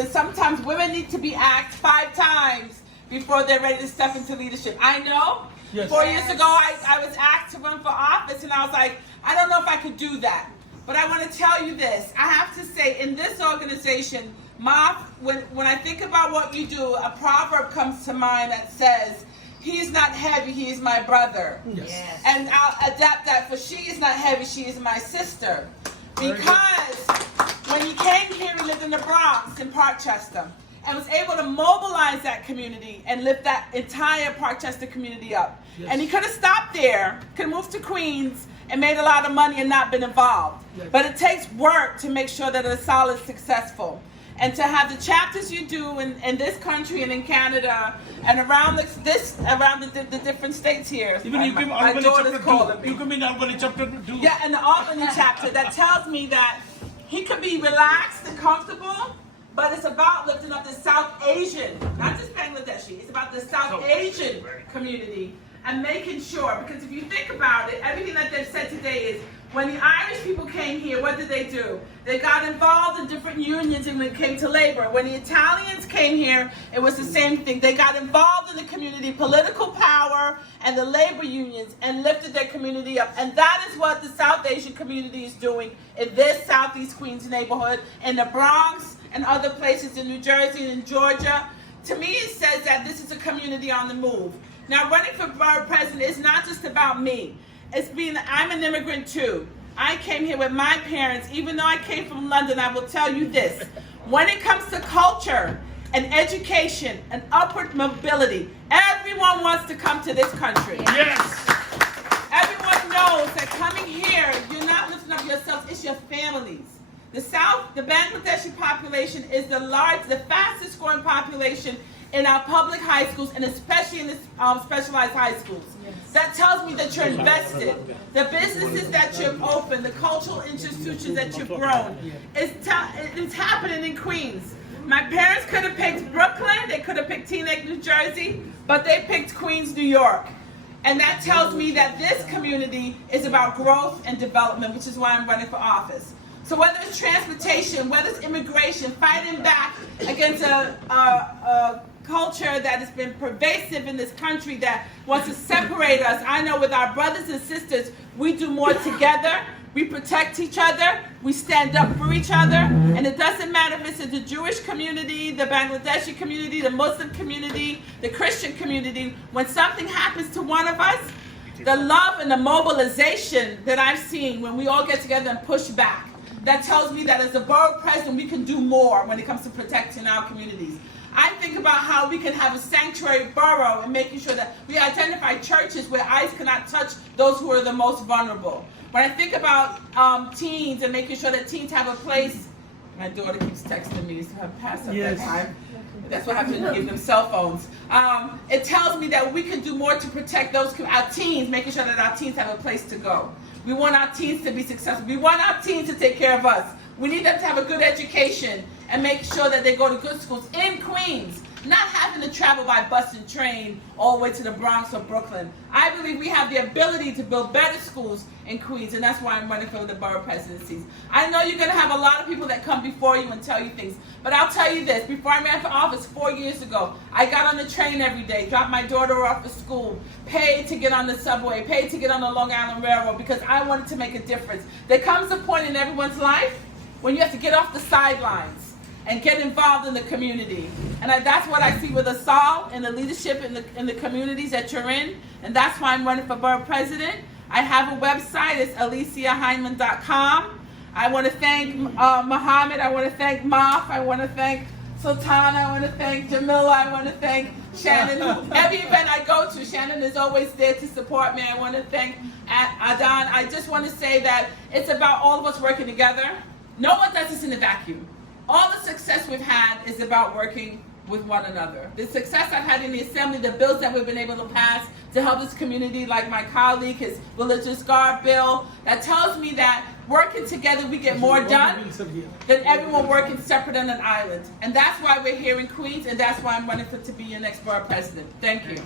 that sometimes women need to be asked 5 times before they're ready to step into leadership. I know. Yes. 4 years ago, I was asked to run for office, and I was like, I don't know if I could do that. But I want to tell you this. I have to say, in this organization, Ma, when I think about what you do, a proverb comes to mind that says, he's not heavy, he is my brother. Yes. And I'll adapt that, for she is not heavy, she is my sister. Because when he came here, he lived in the Bronx, in Parkchester, and was able to mobilize that community and lift that entire Parkchester community up. Yes. And he could have stopped there, could have moved to Queens and made a lot of money and not been involved. Yes. But it takes work to make sure that it's solid, successful. And to have the chapters you do in this country and in Canada and around the different states here. Even you come Albany chapter 2. You come in Albany chapter 2. Yeah, and the Albany chapter, that tells me that he could be relaxed and comfortable, but it's about lifting up the South Asian, not just Bangladeshi, it's about the South Asian community and making sure, because if you think about it, everything that they've said today is, when the Irish people came here, what did they do? They got involved in different unions and when it came to labor. When the Italians came here, it was the same thing. They got involved in the community, political power, and the labor unions, and lifted their community up. And that is what the South Asian community is doing in this Southeast Queens neighborhood, in the Bronx, and other places in New Jersey and in Georgia. To me, it says that this is a community on the move. Now, running for borough president is not just about me. I'm an immigrant too. I came here with my parents. Even though I came from London, I will tell you this. When it comes to culture and education and upward mobility, everyone wants to come to this country. Yes. Everyone knows that coming here, you're not lifting up yourselves, it's your families. The Bangladeshi population is the fastest growing population in our public high schools, and especially in the specialized high schools. Yes. That tells me that you're invested. The businesses that you've opened, the cultural institutions that you've grown, it's happening in Queens. My parents could have picked Brooklyn, they could have picked Teaneck, New Jersey, but they picked Queens, New York. And that tells me that this community is about growth and development, which is why I'm running for office. So whether it's transportation, whether it's immigration, fighting back against a culture that has been pervasive in this country that wants to separate us. I know with our brothers and sisters, we do more together. We protect each other. We stand up for each other. And it doesn't matter if it's in the Jewish community, the Bangladeshi community, the Muslim community, the Christian community. When something happens to one of us, the love and the mobilization that I've seen when we all get together and push back, that tells me that as a borough president, we can do more when it comes to protecting our communities. I think about how we can have a sanctuary borough and making sure that we identify churches where ICE cannot touch those who are the most vulnerable. When I think about teens and making sure that teens have a place, my daughter keeps texting me, so I pass up that time. That's what happens when you give them cell phones. It tells me that we can do more to protect our teens, making sure that our teens have a place to go. We want our teens to be successful. We want our teens to take care of us. We need them to have a good education and make sure that they go to good schools in Queens, not having to travel by bus and train all the way to the Bronx or Brooklyn. I believe we have the ability to build better schools in Queens, and that's why I'm running for the borough presidencies. I know you're going to have a lot of people that come before you and tell you things, but I'll tell you this. Before I ran for office 4 years ago, I got on the train every day, dropped my daughter off at school, paid to get on the subway, paid to get on the Long Island Railroad because I wanted to make a difference. There comes a point in everyone's life when you have to get off the sidelines and get involved in the community. And that's what I see with Asal and the leadership in the communities that you're in. And that's why I'm running for borough president. I have a website. It's aliciahyndman.com. I want to thank Muhammad. I want to thank Maf. I want to thank Sultana. I want to thank Jamila. I want to thank Shannon. Every event I go to, Shannon is always there to support me. I want to thank Adan. I just want to say that it's about all of us working together. No one does this in a vacuum. All the success we've had is about working with one another. The success I've had in the assembly, the bills that we've been able to pass to help this community, like my colleague, his religious guard bill, that tells me that working together we get more done than everyone working separate on an island. And that's why we're here in Queens, and that's why I'm running to be your next borough president. Thank you.